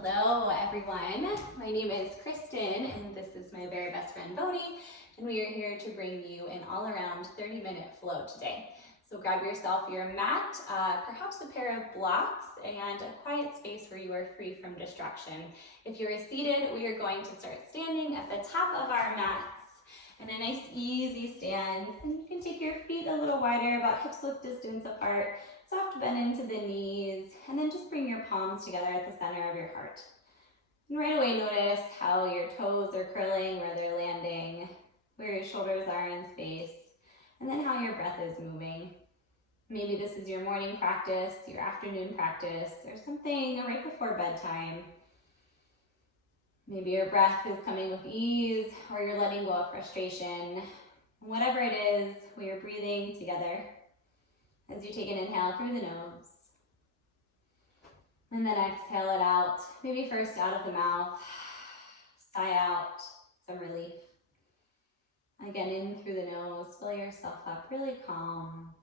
Hello everyone, my name is Kristen and this is my very best friend Bodhi, and we are here to bring you an all-around 30-minute flow today. So grab yourself your mat, perhaps a pair of blocks, and a quiet space where you are free from distraction. If you're seated, we are going to start standing at the top of our mats in a nice easy stance. And you can take your feet a little wider, about hips width distance apart. Soft bend into the knees, and then just bring your palms together at the center of your heart. And right away notice how your toes are curling, where they're landing, where your shoulders are in space, and then how your breath is moving. Maybe this is your morning practice, your afternoon practice, or something right before bedtime. Maybe your breath is coming with ease, or you're letting go of frustration. Whatever it is, we are breathing together. As you take an inhale through the nose, and then exhale it out, maybe first out of the mouth, sigh out some relief. Again, in through the nose, fill yourself up, really calm.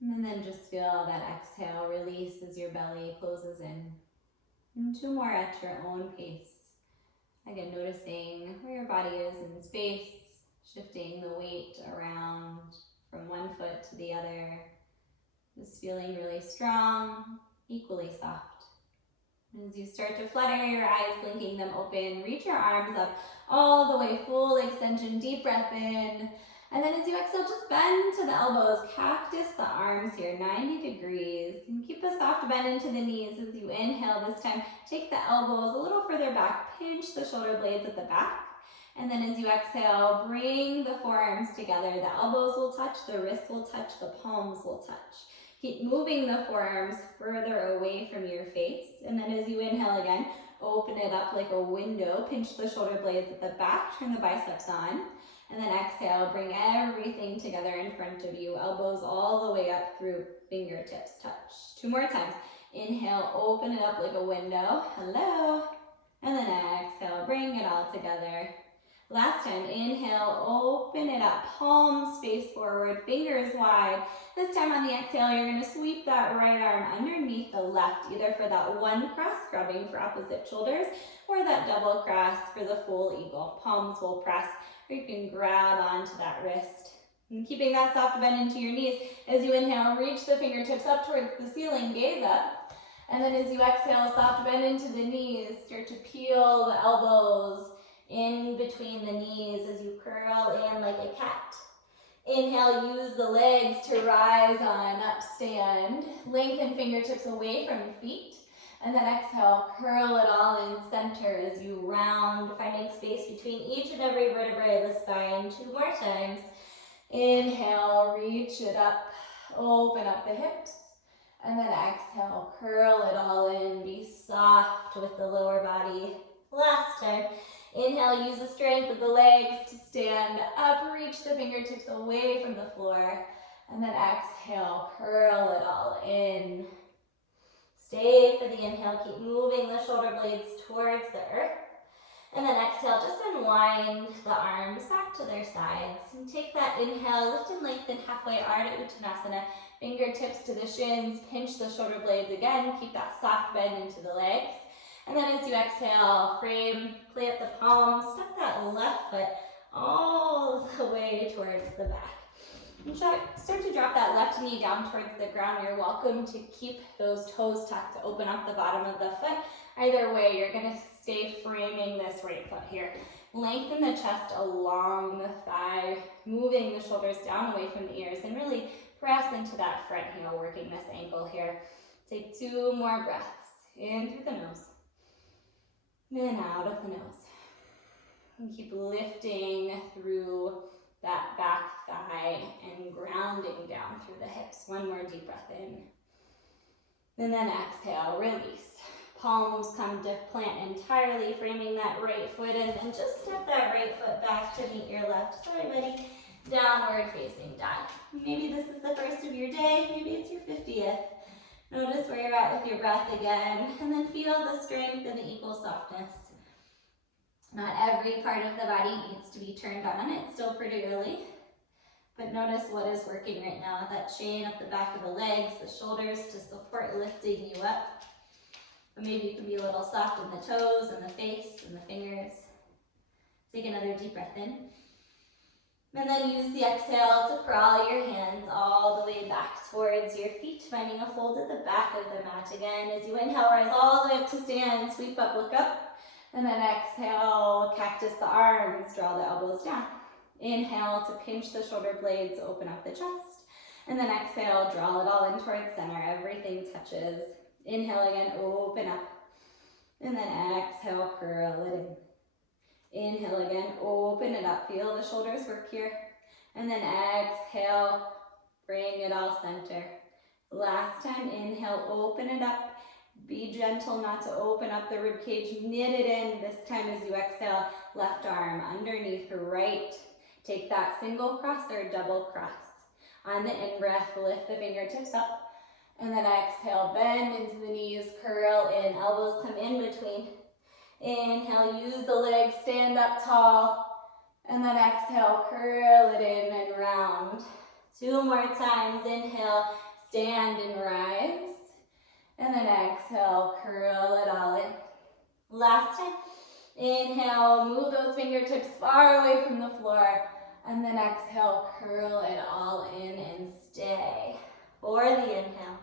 And then just feel that exhale release as your belly closes in. And two more at your own pace. Again, noticing where your body is in space, shifting the weight around from one foot to the other, just feeling really strong, equally soft. And as you start to flutter your eyes, blinking them open, reach your arms up all the way, full extension, deep breath in. And then as you exhale, just bend to the elbows, cactus the arms here, 90 degrees. And keep a soft bend into the knees as you inhale this time. Take the elbows a little further back, pinch the shoulder blades at the back. And then as you exhale, bring the forearms together. The elbows will touch, the wrists will touch, the palms will touch. Keep moving the forearms further away from your face. And then as you inhale again, open it up like a window. Pinch the shoulder blades at the back, turn the biceps on. And then exhale, bring everything together in front of you. Elbows all the way up through fingertips touch. Two more times. Inhale, open it up like a window. Hello. And then exhale, bring it all together. Last time, inhale, open it up, palms face forward, fingers wide. This time on the exhale, you're going to sweep that right arm underneath the left, either for that one cross, scrubbing for opposite shoulders, or that double cross for the full eagle. Palms will press, or you can grab onto that wrist. And keeping that soft bend into your knees, as you inhale, reach the fingertips up towards the ceiling, gaze up. And then as you exhale, soft bend into the knees, start to peel the elbows in between the knees as you curl in like a cat. Inhale, use the legs to rise on up, stand. Lengthen fingertips away from your feet. And then exhale, curl it all in center as you round, finding space between each and every vertebrae of the spine. Two more times. Inhale, reach it up, open up the hips. And then exhale, curl it all in, be soft with the lower body. Last time. Inhale, use the strength of the legs to stand up, reach the fingertips away from the floor, and then exhale, curl it all in. Stay for the inhale, keep moving the shoulder blades towards the earth, and then exhale, just unwind the arms back to their sides, and take that inhale, lift and lengthen halfway, Ardha Uttanasana, fingertips to the shins, pinch the shoulder blades again, keep that soft bend into the legs. And then as you exhale, frame, plant the palms, step that left foot all the way towards the back. And start to drop that left knee down towards the ground. You're welcome to keep those toes tucked to open up the bottom of the foot. Either way, you're gonna stay framing this right foot here. Lengthen the chest along the thigh, moving the shoulders down away from the ears, and really press into that front heel, working this ankle here. Take two more breaths, in through the nose. And out of the nose. And keep lifting through that back thigh and grounding down through the hips. One more deep breath in. And then exhale, release. Palms come to plant entirely, framing that right foot, and then just step that right foot back to meet your left. Sorry, buddy. Downward facing dog. Maybe this is the first of your day, maybe it's your 50th. Notice where you're at with your breath again, and then feel the strength and the equal softness. Not every part of the body needs to be turned on. It's still pretty early, but notice what is working right now. That chain up the back of the legs, the shoulders to support lifting you up. But maybe you can be a little soft in the toes and the face and the fingers. Take another deep breath in. And then use the exhale to crawl your hands all the way back towards your feet, finding a fold at the back of the mat. Again, as you inhale, rise all the way up to stand, sweep up, look up. And then exhale, cactus the arms, draw the elbows down. Inhale to pinch the shoulder blades, open up the chest. And then exhale, draw it all in towards center. Everything touches. Inhale again, open up. And then exhale, curl it in. Inhale again, open it up. Feel the shoulders work here. And then exhale, bring it all center. Last time, inhale, open it up. Be gentle not to open up the rib cage. Knit it in. This time as you exhale, left arm underneath right. Take that single cross or double cross. On the in-breath, lift the fingertips up. And then exhale, bend into the knees, curl in, elbows come in between. Inhale, use the legs, stand up tall. And then exhale, curl it in and round. 2 more times. Inhale, stand and rise. And then exhale, curl it all in. Last time. Inhale, move those fingertips far away from the floor. And then exhale, curl it all in and stay. For the inhale.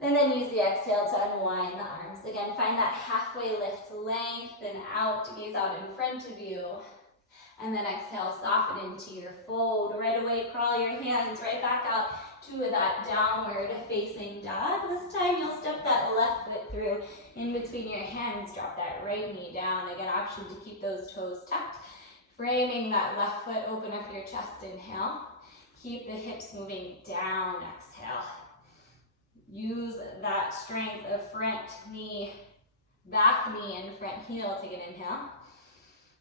And then use the exhale to unwind the arms. Again, find that halfway lift, lengthen out, gaze out in front of you. And then exhale, soften into your fold. Right away, crawl your hands right back out to that downward facing dog. This time you'll step that left foot through in between your hands. Drop that right knee down. Again, option to keep those toes tucked. Framing that left foot, open up your chest, inhale. Keep the hips moving down, exhale. Use that strength of front knee, back knee, and front heel. Take an inhale.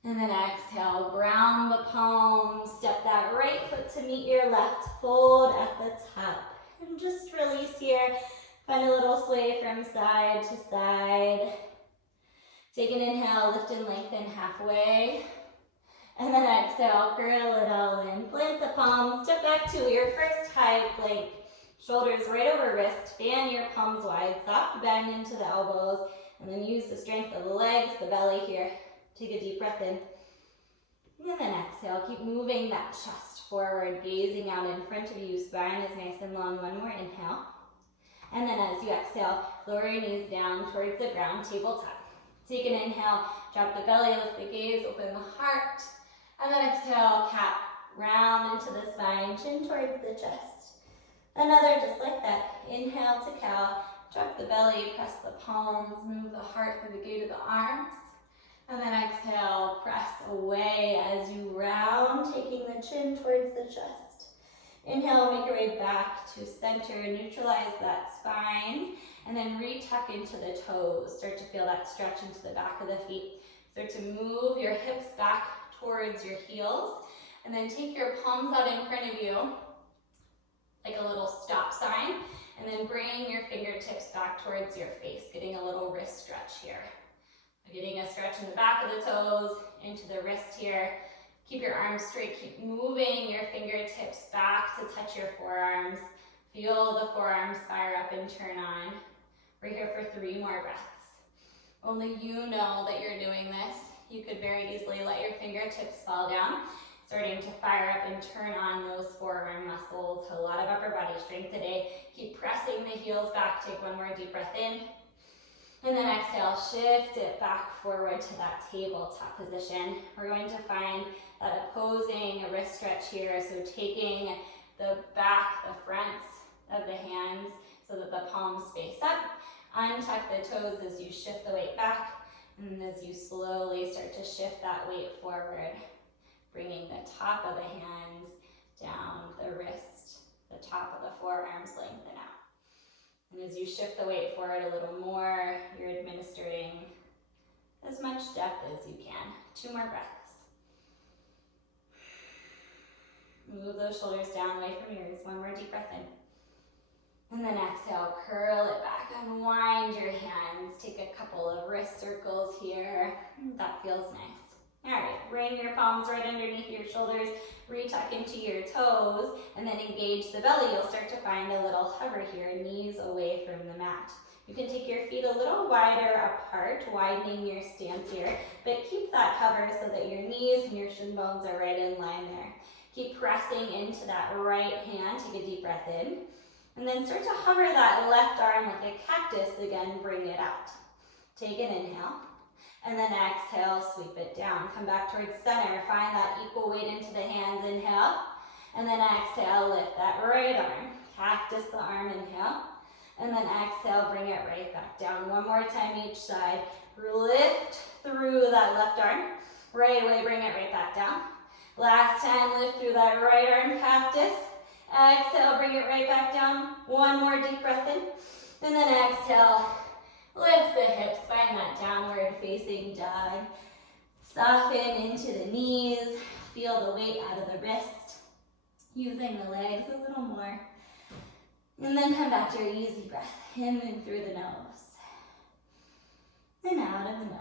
And then exhale, ground the palms, step that right foot to meet your left, fold at the top. And just release here. Find a little sway from side to side. Take an inhale, lift and lengthen halfway. And then exhale, curl it all in. Plant the palms, step back to your first high plank. Shoulders right over wrist, fan your palms wide, soft bend into the elbows, and then use the strength of the legs, the belly here. Take a deep breath in. And then exhale, keep moving that chest forward, gazing out in front of you. Spine is nice and long. One more inhale. And then as you exhale, lower your knees down towards the ground, tabletop. Take an inhale, drop the belly, lift the gaze, open the heart. And then exhale, cat, round into the spine, chin towards the chest. Another just like that. Inhale to cow, drop the belly, press the palms, move the heart through the gate of the arms. And then exhale, press away as you round, taking the chin towards the chest. Inhale, make your way back to center, neutralize that spine, and then re-tuck into the toes. Start to feel that stretch into the back of the feet. Start to move your hips back towards your heels, and then take your palms out in front of you, like a little stop sign, and then bring your fingertips back towards your face, getting a little wrist stretch here. Getting a stretch in the back of the toes, into the wrist here. Keep your arms straight, keep moving your fingertips back to touch your forearms. Feel the forearms fire up and turn on. We're here for 3 more breaths. Only you know that you're doing this. You could very easily let your fingertips fall down, starting to fire up and turn on those forearm muscles. A lot of upper body strength today. Keep pressing the heels back. Take 1 more deep breath in. And then exhale, shift it back forward to that tabletop position. We're going to find that opposing wrist stretch here. So taking the back, the fronts of the hands so that the palms face up. Untuck the toes as you shift the weight back. And as you slowly start to shift that weight forward, bringing the top of the hands down, the wrist, the top of the forearms lengthen out. And as you shift the weight forward a little more, you're administering as much depth as you can. 2 more breaths. Move those shoulders down away from your ears. 1 more deep breath in. And then exhale, curl it back, unwind your hands. Take a couple of wrist circles here. That feels nice. All right, bring your palms right underneath your shoulders, re-tuck into your toes, and then engage the belly. You'll start to find a little hover here, knees away from the mat. You can take your feet a little wider apart, widening your stance here, but keep that cover so that your knees and your shin bones are right in line there. Keep pressing into that right hand. Take a deep breath in. And then start to hover that left arm like a cactus. Again, bring it out. Take an inhale. And then exhale, sweep it down. Come back towards center. Find that equal weight into the hands. Inhale. And then exhale, lift that right arm. Cactus the arm, inhale. And then exhale, bring it right back down. One more time each side. Lift through that left arm. Right away, bring it right back down. Last time, lift through that right arm, cactus. Exhale, bring it right back down. One more deep breath in. And then exhale, lift the hips, find that downward facing dog. Soften into the knees. Feel the weight out of the wrist. Using the legs a little more. And then come back to your easy breath. In and through the nose. And out of the nose.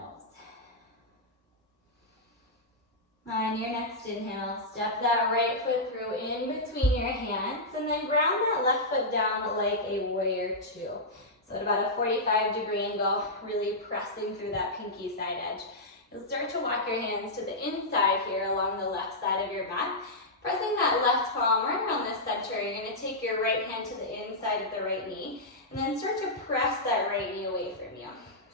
On your next inhale, step that right foot through in between your hands and then ground that left foot down like a warrior two. So at about a 45-degree angle, really pressing through that pinky side edge. You'll start to walk your hands to the inside here along the left side of your mat. Pressing that left palm right around the center, you're going to take your right hand to the inside of the right knee and then start to press that right knee away from you.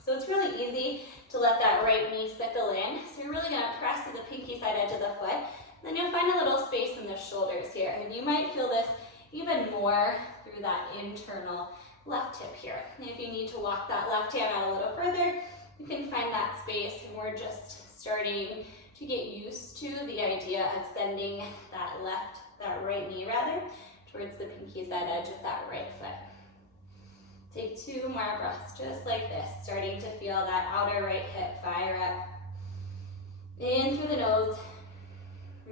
So it's really easy to let that right knee sickle in. So you're really going to press to the pinky side edge of the foot. Then you'll find a little space in the shoulders here. And you might feel this even more through that internal left hip here. And if you need to walk that left hand out a little further, you can find that space. And we're just starting to get used to the idea of sending that right knee towards the pinky side edge of that right foot. Take 2 more breaths, just like this, starting to feel that outer right hip fire up. In through the nose,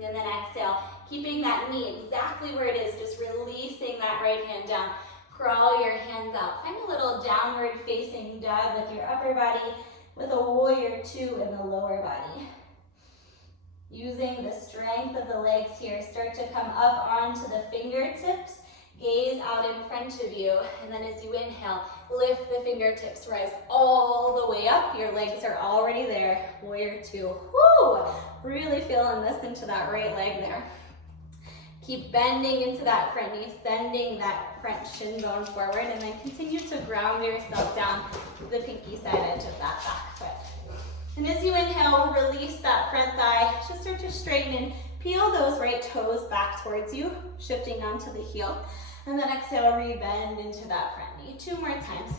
and then exhale, keeping that knee exactly where it is, just releasing that right hand down. Crawl your hands out. Find a little downward facing dog with your upper body, with a warrior two in the lower body. Using the strength of the legs here, start to come up onto the fingertips. Gaze out in front of you, and then as you inhale, lift the fingertips, rise all the way up. Your legs are already there. Warrior two. Woo! Really feeling this into that right leg there. Keep bending into that front knee, sending that front shin bone forward, and then continue to ground yourself down to the pinky side edge of that back foot. And as you inhale, release that front thigh. Just start to straighten and peel those right toes back towards you, shifting onto the heel. And then exhale, re-bend into that front knee. 2 more times.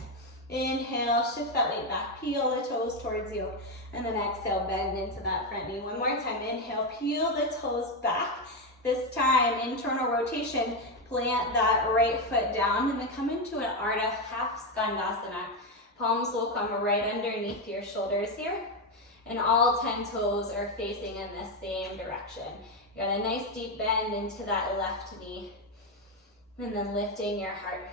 Inhale, shift that weight back, peel the toes towards you. And then exhale, bend into that front knee. 1 more time. Inhale, peel the toes back. This time, internal rotation, plant that right foot down and then come into an Ardha half Skandasana. Palms will come right underneath your shoulders here. And all 10 toes are facing in the same direction. You got a nice deep bend into that left knee. And then lifting your heart.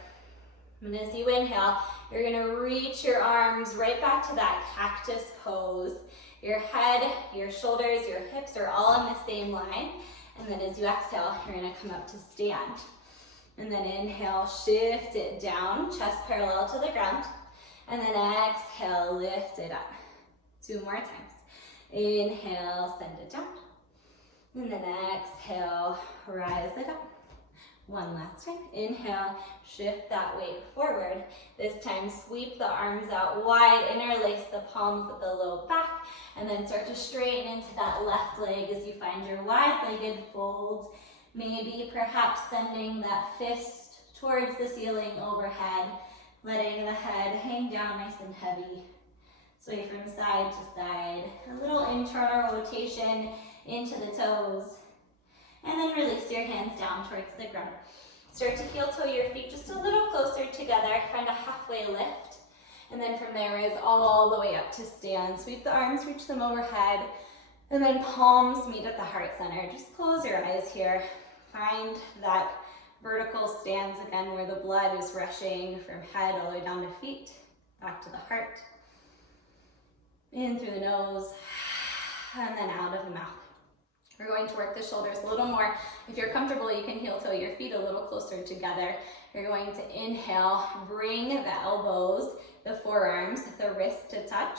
And as you inhale, you're gonna reach your arms right back to that cactus pose. Your head, your shoulders, your hips are all in the same line. And then as you exhale, you're gonna come up to stand. And then inhale, shift it down, chest parallel to the ground. And then exhale, lift it up. 2 more times. Inhale, send it down. And then exhale, rise it up. 1 last time. Inhale, shift that weight forward. This time, sweep the arms out wide, interlace the palms at the low back, and then start to straighten into that left leg as you find your wide-legged folds. Maybe perhaps sending that fist towards the ceiling overhead, letting the head hang down nice and heavy. Sway from side to side. A little internal rotation into the toes. And then release your hands down towards the ground. Start to heel toe your feet just a little closer together. Find a halfway lift. And then from there is all the way up to stand. Sweep the arms, reach them overhead. And then palms meet at the heart center. Just close your eyes here. Find that vertical stance again where the blood is rushing from head all the way down to feet. Back to the heart. In through the nose. And then out of the mouth. We're going to work the shoulders a little more. If you're comfortable, you can heel toe your feet a little closer together. You're going to inhale, bring the elbows the forearms, the wrist to touch.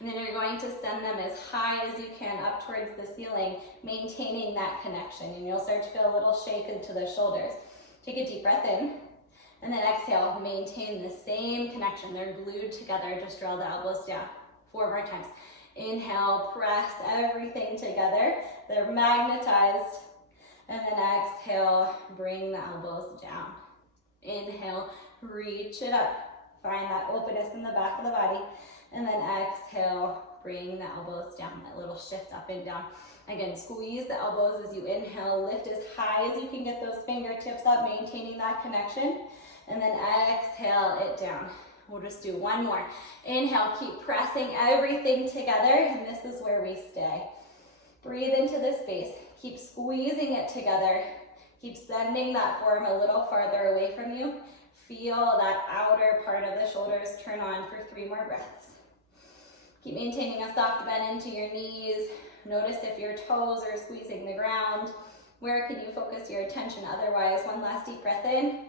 And then you're going to send them as high as you can up towards the ceiling, maintaining that connection. And you'll start to feel a little shake into the shoulders. Take a deep breath in. And then exhale, maintain the same connection. They're glued together. Just draw the elbows down. 4 more times. Inhale, press everything together. They're magnetized. And then exhale, bring the elbows down. Inhale, reach it up. Find that openness in the back of the body. And then exhale, bring the elbows down. That little shift up and down. Again, squeeze the elbows as you inhale. Lift as high as you can get those fingertips up, maintaining that connection. And then exhale it down. We'll just do one more. Inhale, keep pressing everything together, and this is where we stay. Breathe into the space. Keep squeezing it together. Keep sending that form a little farther away from you. Feel that outer part of the shoulders turn on for 3 more breaths. Keep maintaining a soft bend into your knees. Notice if your toes are squeezing the ground. Where can you focus your attention otherwise? One last deep breath in.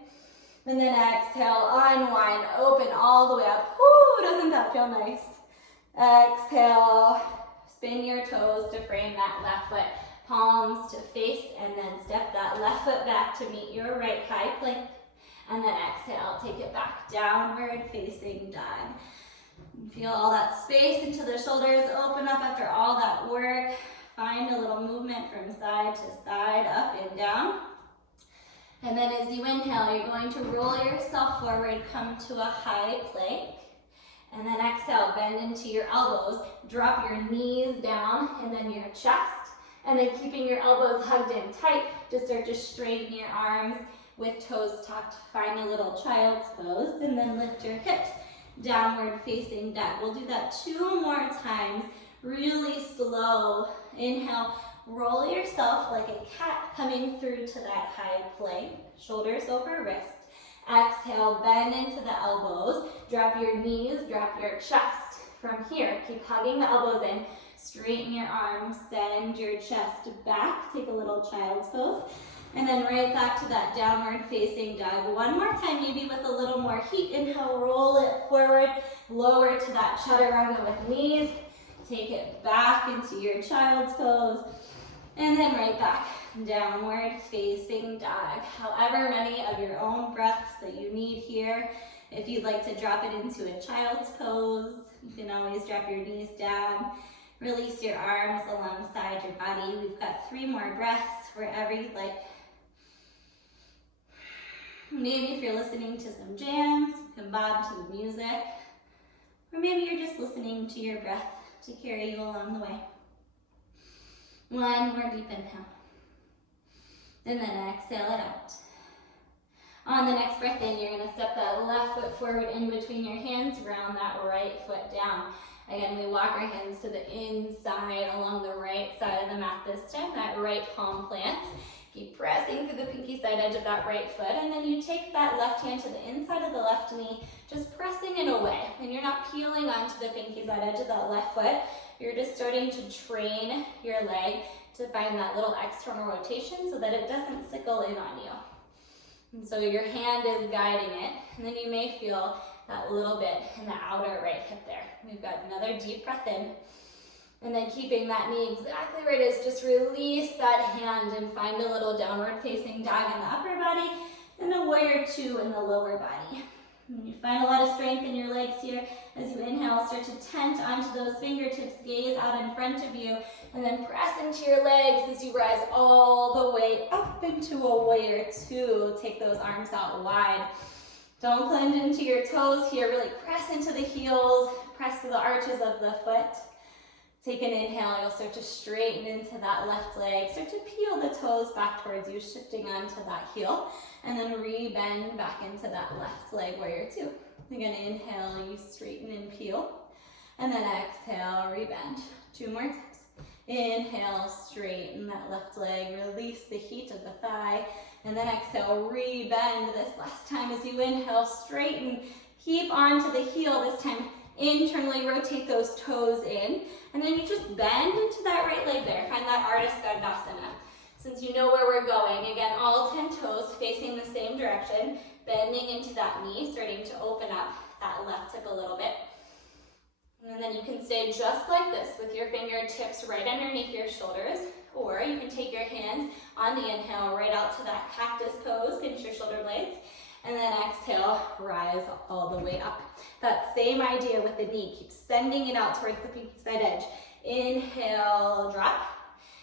And then exhale, unwind, open all the way up. Whoo, doesn't that feel nice? Exhale, spin your toes to frame that left foot. Palms to face, and then step that left foot back to meet your right high plank. And then exhale, take it back, downward facing dog. Feel all that space into the shoulders, open up after all that work. Find a little movement from side to side, up and down. And then as you inhale, you're going to roll yourself forward, come to a high plank. And then exhale, bend into your elbows, drop your knees down, and then your chest. And then keeping your elbows hugged in tight, just start to straighten your arms with toes tucked. Find a little child's pose, and then lift your hips, downward facing dog. We'll do that 2 more times, really slow. Inhale. Roll yourself like a cat coming through to that high plank, shoulders over wrist. Exhale, bend into the elbows, drop your knees, drop your chest. From here, keep hugging the elbows in, straighten your arms, send your chest back, take a little child's pose, and then right back to that downward facing dog. 1 more time, maybe with a little more heat. Inhale, roll it forward, lower to that chaturanga with knees, take it back into your child's pose. And then right back, downward facing dog. However many of your own breaths that you need here. If you'd like to drop it into a child's pose, you can always drop your knees down. Release your arms alongside your body. We've got 3 more breaths wherever you'd like. Maybe if you're listening to some jams, you can bob to the music. Or maybe you're just listening to your breath to carry you along the way. 1 more deep inhale. And then exhale it out. On the next breath in, you're going to step that left foot forward in between your hands, ground that right foot down. Again, we walk our hands to the inside along the right side of the mat this time. That right palm plants. Keep pressing through the pinky side edge of that right foot, and then you take that left hand to the inside of the left knee, just pressing it away. And you're not peeling onto the pinky side edge of that left foot. You're just starting to train your leg to find that little external rotation so that it doesn't sickle in on you. And so your hand is guiding it, and then you may feel that little bit in the outer right hip there. We've got another deep breath in. And then keeping that knee exactly where it is, just release that hand and find a little downward facing dog in the upper body and a warrior 2 in the lower body. And you find a lot of strength in your legs here. As you inhale, start to tent onto those fingertips, gaze out in front of you, and then press into your legs as you rise all the way up into a warrior 2. Take those arms out wide. Don't clench into your toes here, really press into the heels, press to the arches of the foot. Take an inhale, you'll start to straighten into that left leg. Start to peel the toes back towards you, shifting onto that heel. And then re-bend back into that left leg, warrior 2. Again, inhale, you straighten and peel. And then exhale, re-bend. 2 more times. Inhale, straighten that left leg. Release the heat of the thigh. And then exhale, re-bend this last time. As you inhale, straighten. Keep onto the heel this time. Internally rotate those toes in. And then you just bend into that right leg there. Find that Ardha Skandasana. Since you know where we're going, again, all 10 toes facing the same direction. bending into that knee, starting to open up that left hip a little bit. And then you can stay just like this with your fingertips right underneath your shoulders, or you can take your hands on the inhale right out to that cactus pose, pinch your shoulder blades, and then exhale, rise all the way up. That same idea with the knee, keep sending it out towards the pinky side edge. Inhale, drop,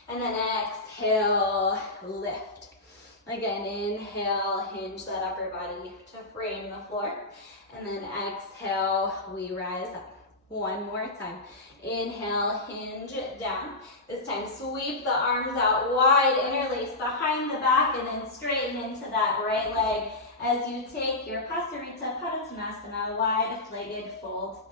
and then exhale, lift. Again, inhale, hinge that upper body to frame the floor, and then exhale, we rise up. One more time. Inhale, hinge it down. This time, sweep the arms out wide, interlace behind the back, and then straighten into that right leg as you take your Pasarita Padottanasana, wide-legged fold.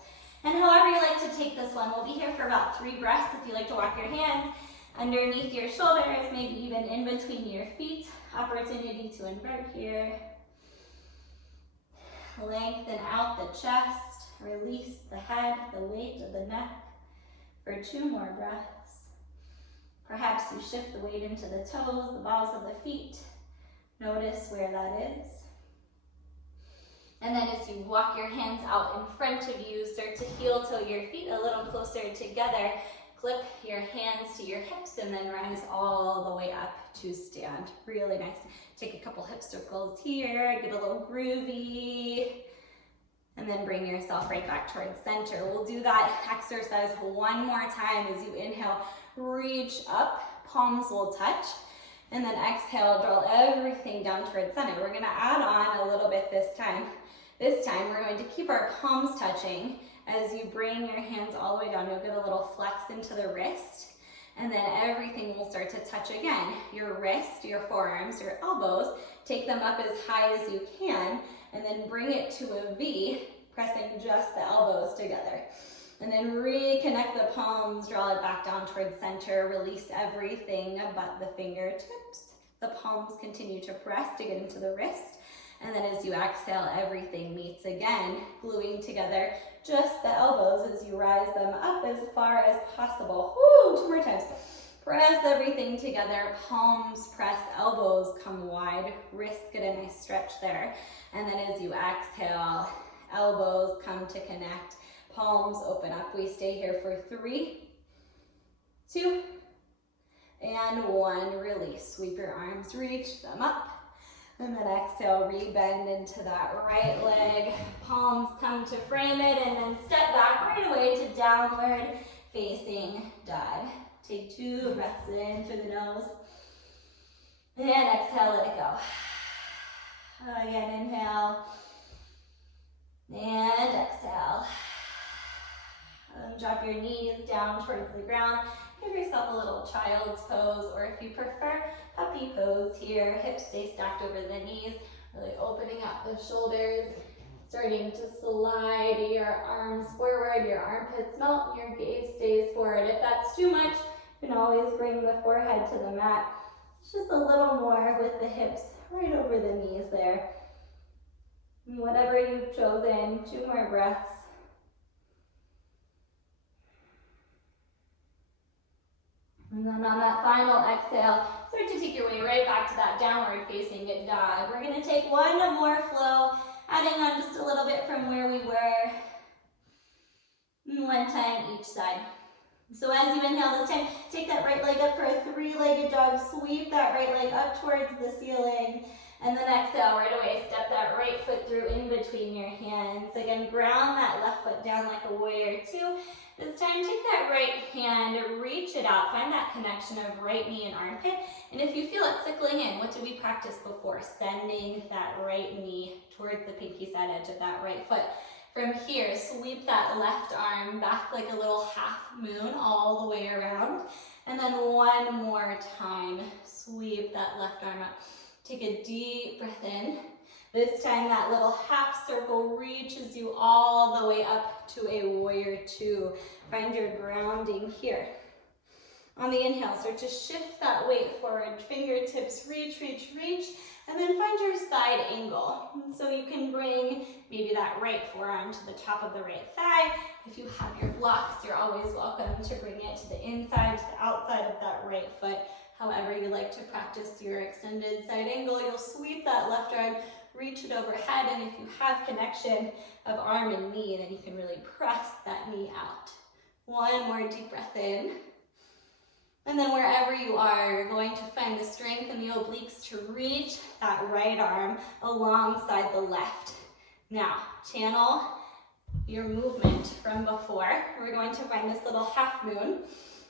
And however you like to take this one, we'll be here for about 3 breaths. If you like to walk your hands underneath your shoulders, maybe even in between your feet. Opportunity to invert here. Lengthen out the chest. Release the head, the weight of the neck for 2 more breaths. Perhaps you shift the weight into the toes, the balls of the feet. Notice where that is. And then as you walk your hands out in front of you, start to heel toe your feet a little closer together. Clip your hands to your hips and then rise all the way up to stand. Really nice. Take a couple hip circles here, get a little groovy. And then bring yourself right back towards center. We'll do that exercise one more time as you inhale, reach up, palms will touch, and then exhale, draw everything down towards center. We're gonna add on a little bit this time. This time, we're going to keep our palms touching. As you bring your hands all the way down, you'll get a little flex into the wrist, and then everything will start to touch again. Your wrist, your forearms, your elbows, take them up as high as you can, and then bring it to a V, pressing just the elbows together. And then reconnect the palms, draw it back down towards center, release everything but the fingertips. The palms continue to press to get into the wrist. And then as you exhale, everything meets again, gluing together just the elbows as you rise them up as far as possible. Woo, 2 more times. Press everything together, palms press, elbows come wide, wrists get a nice stretch there. And then as you exhale, elbows come to connect, palms open up. We stay here for 3, 2, and 1. Release. Sweep your arms, reach them up. And then exhale, rebend into that right leg. Palms come to frame it, and then step back right away to downward facing dog. Take 2 breaths in through the nose. And exhale, let it go. Again, inhale. And exhale. Drop your knees down towards the ground. Give yourself a little child's pose, or if you prefer, puppy pose here. Hips stay stacked over the knees, really opening up the shoulders, starting to slide your arms forward, your armpits melt, and your gaze stays forward. If that's too much, you can always bring the forehead to the mat. Just a little more with the hips right over the knees there. And whatever you've chosen, 2 more breaths. And then on that final exhale, start to take your way right back to that downward facing dog. We're going to take 1 more flow, adding on just a little bit from where we were. 1 time each side. So as you inhale this time, take that right leg up for a 3-legged dog. Sweep that right leg up towards the ceiling. And then exhale right away. Step that right foot through in between your hands. Again, ground that left foot down like a warrior 2. This time, take that right hand, reach it out. Find that connection of right knee and armpit. And if you feel it sickling in, what did we practice before? Sending that right knee towards the pinky side edge of that right foot. From here, sweep that left arm back like a little half moon all the way around. And then 1 more time, sweep that left arm up. Take a deep breath in. This time that little half circle reaches you all the way up to a warrior 2. Find your grounding here. On the inhale, start to shift that weight forward. Fingertips reach, reach, reach. And then find your side angle. And so you can bring maybe that right forearm to the top of the right thigh. If you have your blocks, you're always welcome to bring it to the inside, to the outside of that right foot. However you like to practice your extended side angle, you'll sweep that left arm, reach it overhead, and if you have connection of arm and knee, then you can really press that knee out. One more deep breath in. And then wherever you are, you're going to find the strength in the obliques to reach that right arm alongside the left. Now, channel your movement from before. We're going to find this little half moon.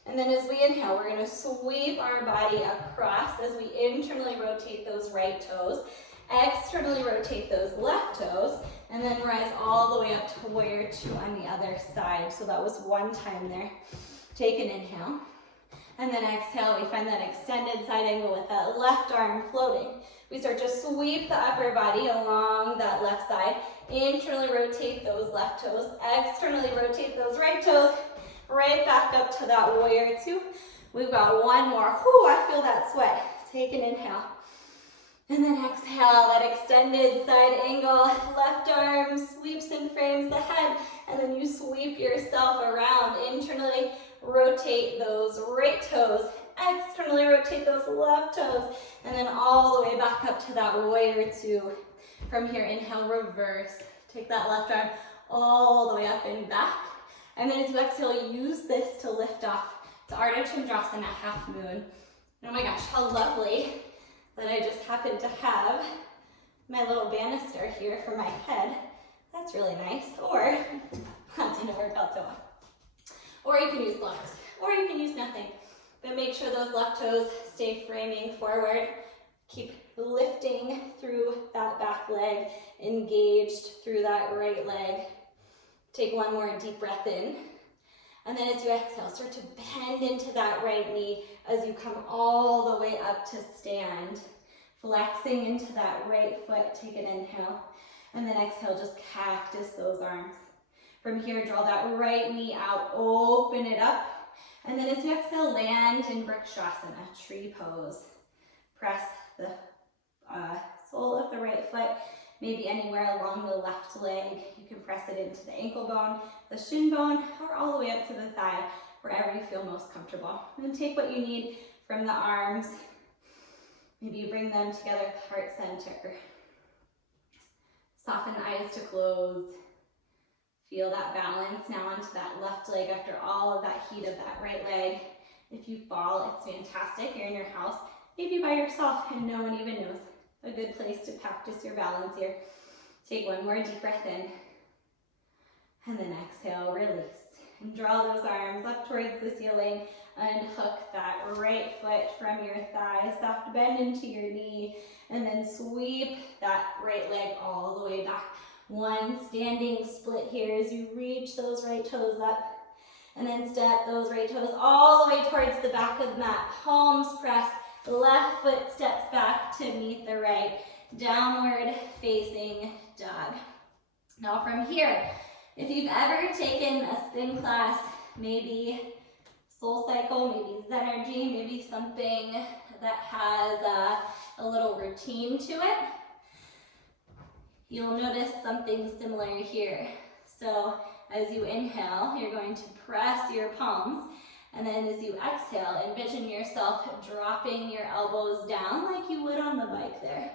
And then as we inhale, we're going to sweep our body across as we internally rotate those right toes, externally rotate those left toes, and then rise all the way up to warrior two on the other side. So that was one time there. Take an inhale. And then exhale, we find that extended side angle with that left arm floating. We start to sweep the upper body along that left side, internally rotate those left toes, externally rotate those right toes, right back up to that warrior two. We've got one more. Whew, I feel that sweat. Take an inhale. And then exhale, that extended side angle, left arm sweeps and frames the head, and then you sweep yourself around, internally rotate those right toes, externally rotate those left toes, and then all the way back up to that warrior two. From here, inhale, reverse. Take that left arm all the way up and back. And then as you exhale, use this to lift off to Ardha Chandrasana, half moon. Oh my gosh, how lovely that I just happen to have my little banister here for my head. That's really nice. Or, that didn't work out so well. Or you can use blocks, or you can use nothing. But make sure those left toes stay framing forward. Keep lifting through that back leg, engaged through that right leg. Take one more deep breath in. And then as you exhale, start to bend into that right knee as you come all the way up to stand. Flexing into that right foot, take an inhale. And then exhale, just cactus those arms. From here, draw that right knee out, open it up. And then as you exhale, land in Vrikshasana, tree pose. Press the sole of the right foot, maybe anywhere along the left leg. You can press it into the ankle bone, the shin bone, or all the way up to the thigh, wherever you feel most comfortable. And then take what you need from the arms. Maybe you bring them together at the heart center. Soften the eyes to close. Feel that balance now onto that left leg after all of that heat of that right leg. If you fall, it's fantastic. You're in your house, maybe by yourself, and no one even knows. A good place to practice your balance here. Take one more deep breath in. And then exhale, release. And draw those arms up towards the ceiling. Unhook that right foot from your thigh. Soft bend into your knee. And then sweep that right leg all the way back. One standing split here as you reach those right toes up. And then step those right toes all the way towards the back of the mat. Palms press. Left foot steps back to meet the right. Downward facing dog. Now from here, if you've ever taken a spin class, maybe Soul Cycle, maybe Zenergy, maybe something that has a little routine to it, you'll notice something similar here. So as you inhale, you're going to press your palms. And then as you exhale, envision yourself dropping your elbows down like you would on the bike there.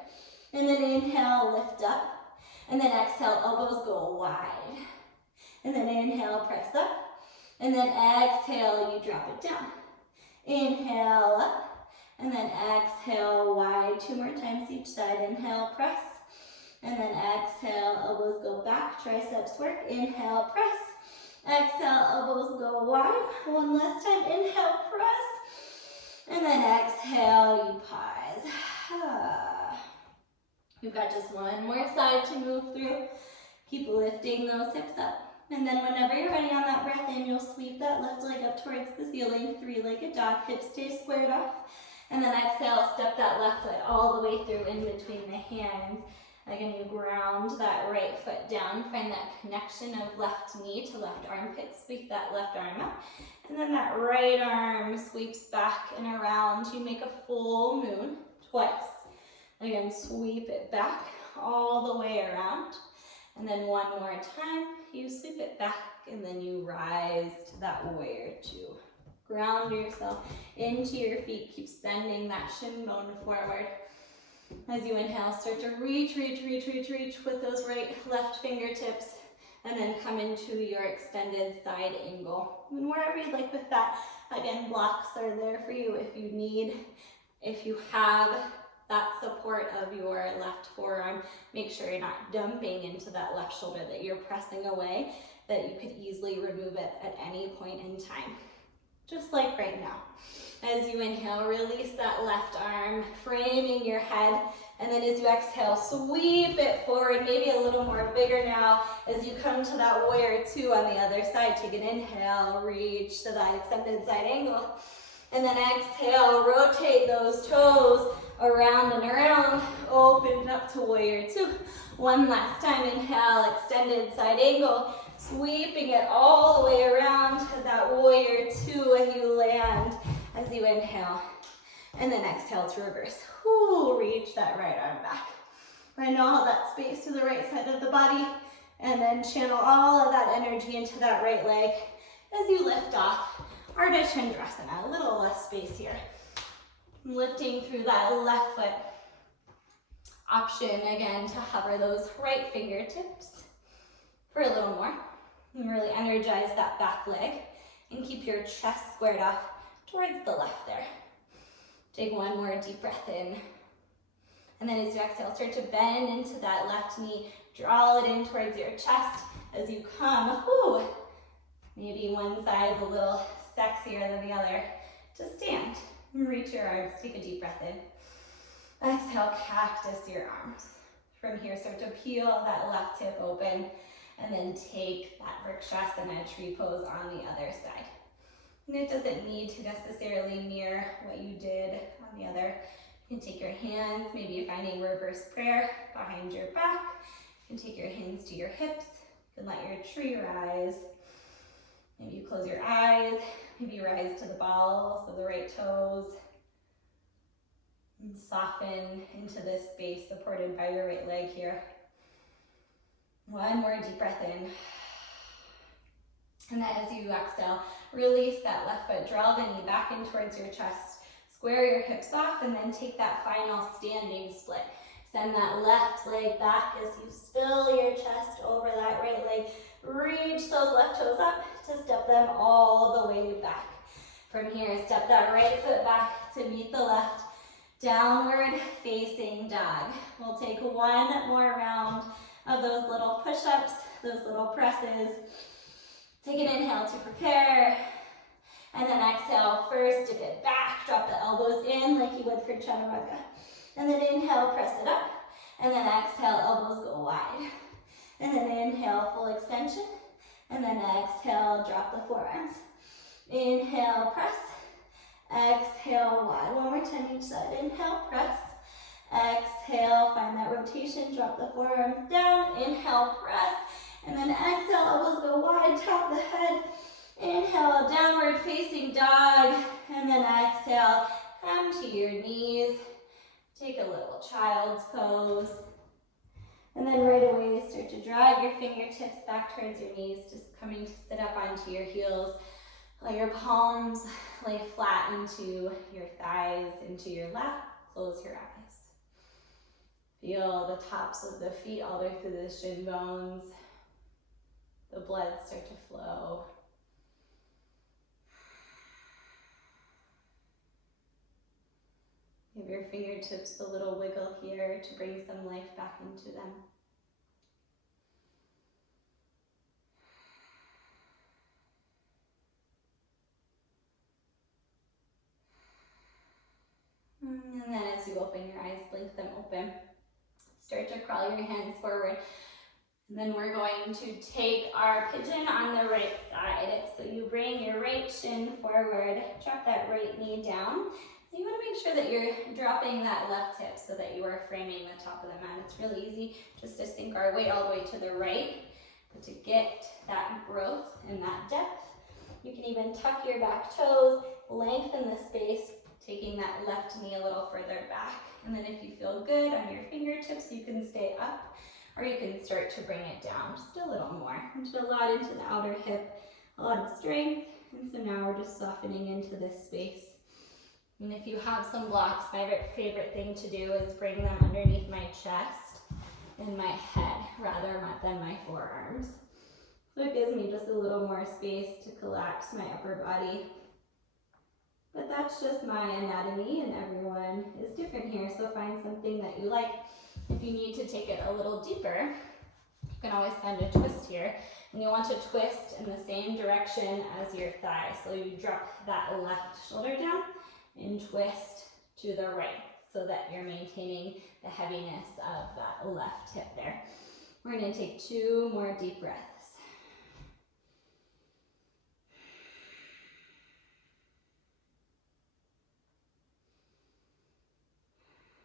And then inhale, lift up. And then exhale, elbows go wide. And then inhale, press up. And then exhale, you drop it down. Inhale up. And then exhale, wide. 2 more times each side. Inhale, press. And then exhale, elbows go back, triceps work. Inhale, press. Exhale, elbows go wide. One last time, inhale, press. And then exhale, you pause. We've got just one more side to move through. Keep lifting those hips up. And then whenever you're ready on that breath in, you'll sweep that left leg up towards the ceiling, 3-legged dog, hips stay squared off. And then exhale, step that left foot all the way through in between the hands. Again, you ground that right foot down, find that connection of left knee to left armpit, sweep that left arm up, and then that right arm sweeps back and around. You make a full moon twice. Again, sweep it back all the way around, and then one more time, you sweep it back, and then you rise to that warrior two. Ground yourself into your feet, keep sending that shin bone forward. As you inhale, start to reach, reach, reach, reach, reach with those right, left fingertips, and then come into your extended side angle. And wherever you'd like with that, again, blocks are there for you if you need. If you have that support of your left forearm, make sure you're not dumping into that left shoulder, that you're pressing away, that you could easily remove it at any point in time. Just like right now. As you inhale, release that left arm, framing your head, and then as you exhale, sweep it forward, maybe a little more vigor now as you come to that warrior two on the other side. Take an inhale, reach to that extended side angle, and then exhale, rotate those toes around and around, open up to warrior two. One last time, inhale, extended side angle, sweeping it all the way around to that warrior two as you land, as you inhale, and then exhale to reverse. Whoo, reach that right arm back. Find all that space to the right side of the body, and then channel all of that energy into that right leg as you lift off. Ardha Chandrasana, a little less space here. Lifting through that left foot. Option again to hover those right fingertips for a little more. And really energize that back leg and keep your chest squared off towards the left there. Take one more deep breath in. And then as you exhale, start to bend into that left knee. Draw it in towards your chest as you come. Whoo. Maybe one side's a little sexier than the other. To stand and reach your arms. Take a deep breath in. Exhale, cactus your arms. From here, start to peel that left hip open. And then take that Vrikshasana tree pose on the other side. And it doesn't need to necessarily mirror what you did on the other. You can take your hands, maybe you're finding reverse prayer behind your back. You can take your hands to your hips. You can let your tree rise. Maybe you close your eyes. Maybe you rise to the balls of the right toes. And soften into this space supported by your right leg here. One more deep breath in. And then as you exhale, release that left foot, draw the knee back in towards your chest, square your hips off, and then take that final standing split. Send that left leg back as you spill your chest over that right leg. Reach those left toes up to step them all the way back. From here, step that right foot back to meet the left. Downward facing dog. We'll take one more round of those little push-ups, those little presses. Take an inhale to prepare, and then exhale, first dip it back, drop the elbows in like you would for Chaturanga. And then inhale, press it up, and then exhale, elbows go wide. And then inhale, full extension, and then exhale, drop the forearms. Inhale, press, exhale, wide. One more time each side, inhale, press. Exhale, find that rotation, drop the forearms down, inhale, press, and then exhale, elbows go wide, tap the head, inhale, downward facing dog, and then exhale, come to your knees, take a little child's pose, and then right away start to drag your fingertips back towards your knees, just coming to sit up onto your heels. Let your palms lay flat into your thighs, into your lap, close your eyes. Feel the tops of the feet all the way through the shin bones. The blood start to flow. Give your fingertips a little wiggle here to bring some life back into them. And then as you open your eyes, blink them open. Start to crawl your hands forward. And then we're going to take our pigeon on the right side. So you bring your right shin forward, drop that right knee down. And you want to make sure that you're dropping that left hip so that you are framing the top of the mat. It's really easy just to sink our weight all the way to the right. But to get that growth and that depth, you can even tuck your back toes, lengthen the space, taking that left knee a little further back. And then if you feel good on your fingertips, you can stay up, or you can start to bring it down just a little more. We did a lot into the outer hip, a lot of strength, and so now we're just softening into this space. And if you have some blocks, my favorite thing to do is bring them underneath my chest and my head rather than my forearms. So it gives me just a little more space to collapse my upper body. But that's just my anatomy, and everyone is different here, so find something that you like. If you need to take it a little deeper, you can always find a twist here. And you want to twist in the same direction as your thigh. So you drop that left shoulder down and twist to the right so that you're maintaining the heaviness of that left hip there. We're going to take 2 more deep breaths.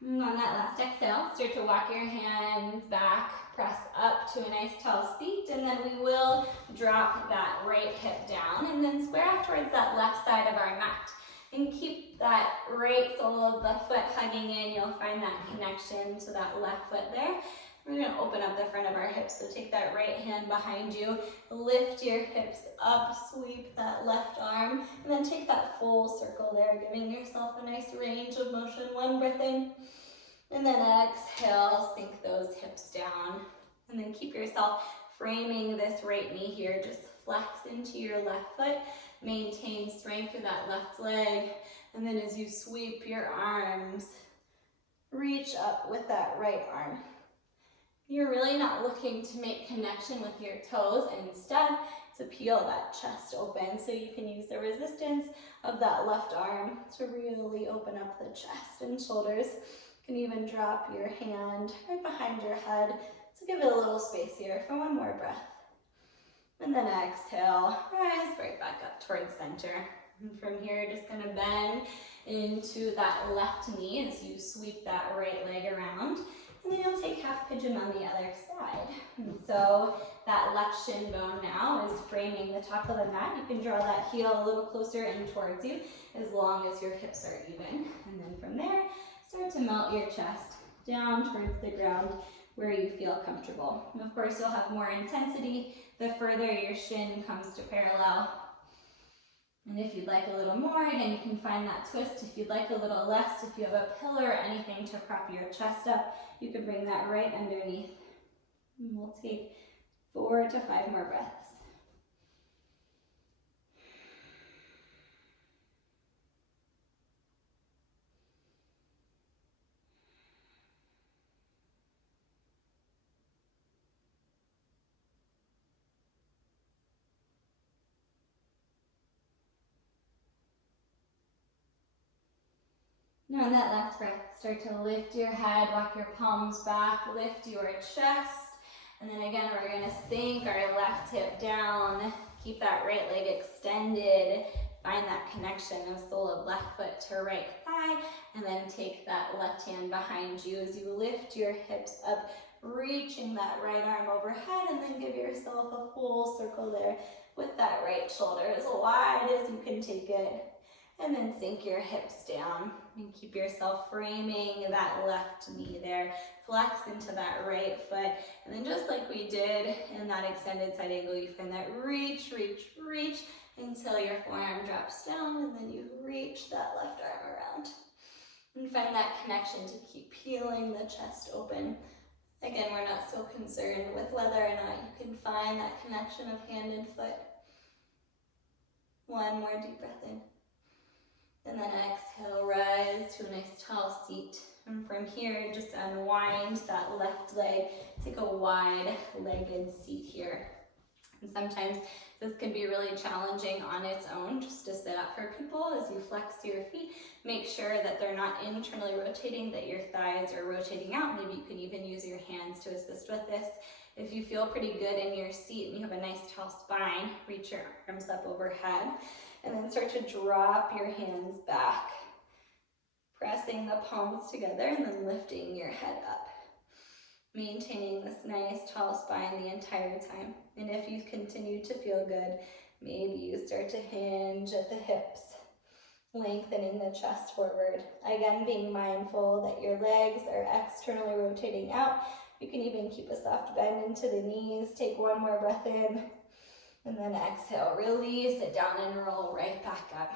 And on that last exhale, start to walk your hands back, press up to a nice tall seat, and then we will drop that right hip down and then square off towards that left side of our mat. And keep that right sole of the foot hugging in. You'll find that connection to that left foot there. We're going to open up the front of our hips, so take that right hand behind you, lift your hips up, sweep that left arm, and then take that full circle there, giving yourself a nice range of motion. 1 breath in, and then exhale, sink those hips down. And then keep yourself framing this right knee here, just flex into your left foot, maintain strength through that left leg, and then as you sweep your arms, reach up with that right arm. You're really not looking to make connection with your toes, instead to peel that chest open so you can use the resistance of that left arm to really open up the chest and shoulders. You can even drop your hand right behind your head to give it a little space here for 1 more breath. And then exhale, rise right back up towards center. And from here, just gonna bend into that left knee as you sweep that right leg around. And then you'll take half pigeon on the other side. And so that left shin bone now is framing the top of the mat. You can draw that heel a little closer in towards you as long as your hips are even. And then from there, start to melt your chest down towards the ground where you feel comfortable. And of course, you'll have more intensity the further your shin comes to parallel. And if you'd like a little more, again, you can find that twist. If you'd like a little less, if you have a pillow or anything to prop your chest up, you can bring that right underneath. And we'll take 4 to 5 more breaths. Now on that last breath, start to lift your head, walk your palms back, lift your chest. And then again, we're gonna sink our left hip down, keep that right leg extended, find that connection of sole of left foot to right thigh, and then take that left hand behind you as you lift your hips up, reaching that right arm overhead, and then give yourself a full circle there with that right shoulder as wide as you can take it. And then sink your hips down and keep yourself framing that left knee there. Flex into that right foot. And then just like we did in that extended side angle, you find that reach, reach, reach until your forearm drops down, and then you reach that left arm around. And find that connection to keep peeling the chest open. Again, we're not so concerned with whether or not you can find that connection of hand and foot. 1 more deep breath in. And then exhale, rise to a nice tall seat. And from here, just unwind that left leg. Take a wide-legged seat here. And sometimes this can be really challenging on its own, just to sit up for people as you flex your feet. Make sure that they're not internally rotating, that your thighs are rotating out. Maybe you can even use your hands to assist with this. If you feel pretty good in your seat and you have a nice tall spine, reach your arms up overhead. And then start to drop your hands back, pressing the palms together and then lifting your head up. Maintaining this nice tall spine the entire time. And if you continue to feel good, maybe you start to hinge at the hips, lengthening the chest forward. Again, being mindful that your legs are externally rotating out. You can even keep a soft bend into the knees. Take 1 more breath in. And then exhale, release it down and roll right back up.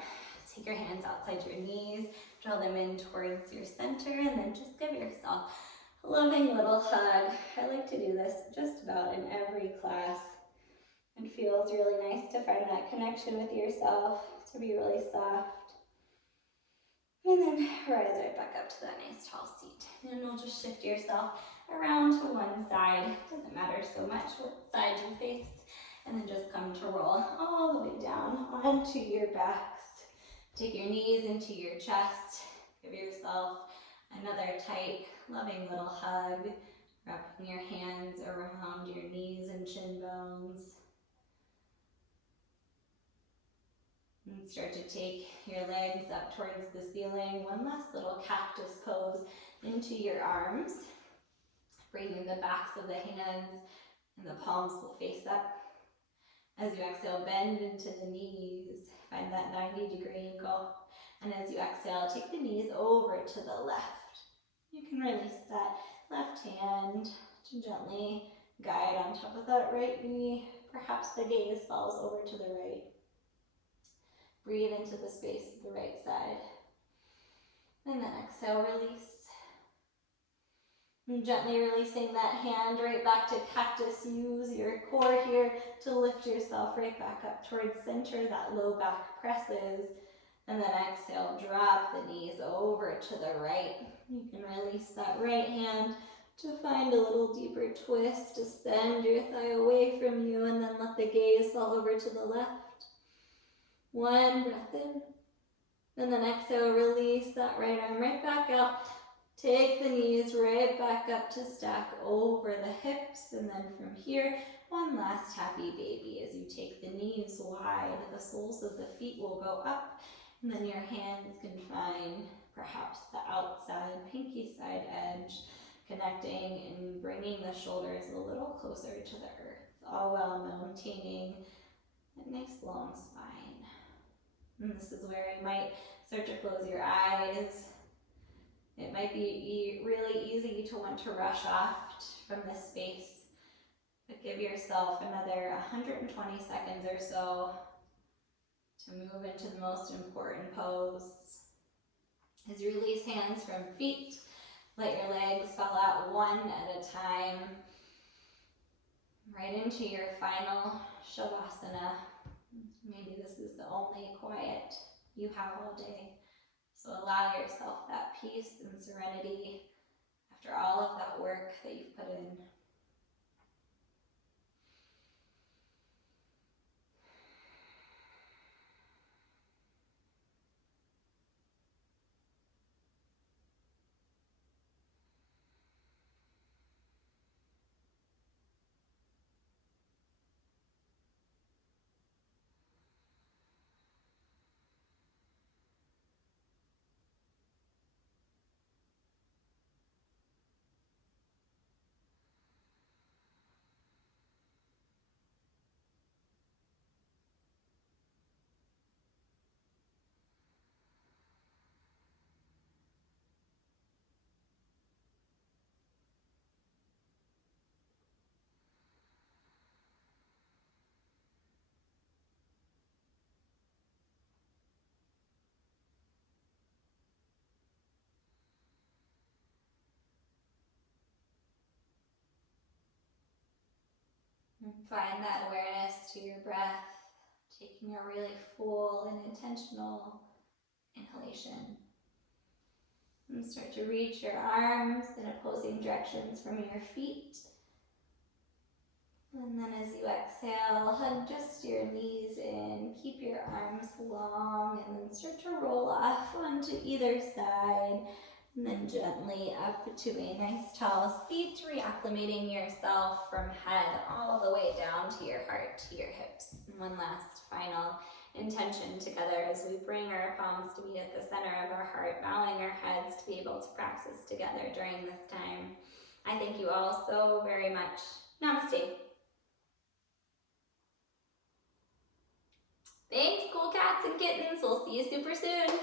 Take your hands outside your knees, Draw them in towards your center, and then just give yourself a loving little hug. I like to do this just about in every class. It feels really nice to find that connection with yourself, to be really soft. And then rise right back up to that nice tall seat. And you'll just shift yourself around to one side. Doesn't matter so much what side you face. And then just come to roll all the way down onto your backs. Take your knees into your chest. Give yourself another tight, loving little hug. Wrapping your hands around your knees and shin bones. And start to take your legs up towards the ceiling. One last little cactus pose into your arms. Bringing the backs of the hands and the palms will face up. As you exhale, bend into the knees. Find that 90-degree angle. And as you exhale, take the knees over to the left. You can release that left hand to gently guide on top of that right knee. Perhaps the gaze falls over to the right. Breathe into the space of the right side. And then exhale, release. And gently releasing that hand right back to cactus. Use your core here to lift yourself right back up towards center. That low back presses. And then exhale, drop the knees over to the right. You can release that right hand to find a little deeper twist, to send your thigh away from you, and then let the gaze fall over to the left. One breath in, and then exhale, release that right arm right back out. Take the knees right back up to stack over the hips, and then from here, one last happy baby. As you take the knees wide, the soles of the feet will go up, and then your hands can find perhaps the outside pinky side edge, connecting and bringing the shoulders a little closer to the earth, all while maintaining a nice long spine. And this is where you might start to close your eyes. It might be really easy to want to rush off from this space, but give yourself another 120 seconds or so to move into the most important pose. As you release hands from feet, let your legs fall out one at a time, right into your final Shavasana. Maybe this is the only quiet you have all day. So allow yourself that peace and serenity after all of that work that you've put in. And find that awareness to your breath, taking a really full and intentional inhalation. And start to reach your arms in opposing directions from your feet. And then as you exhale, hug just your knees in, keep your arms long, and then start to roll off onto either side. And then gently up to a nice tall seat, reacclimating yourself from head all the way down to your heart, to your hips. And one last final intention together as we bring our palms to meet at the center of our heart, bowing our heads to be able to practice together during this time. I thank you all so very much. Namaste. Thanks, cool cats and kittens. We'll see you super soon.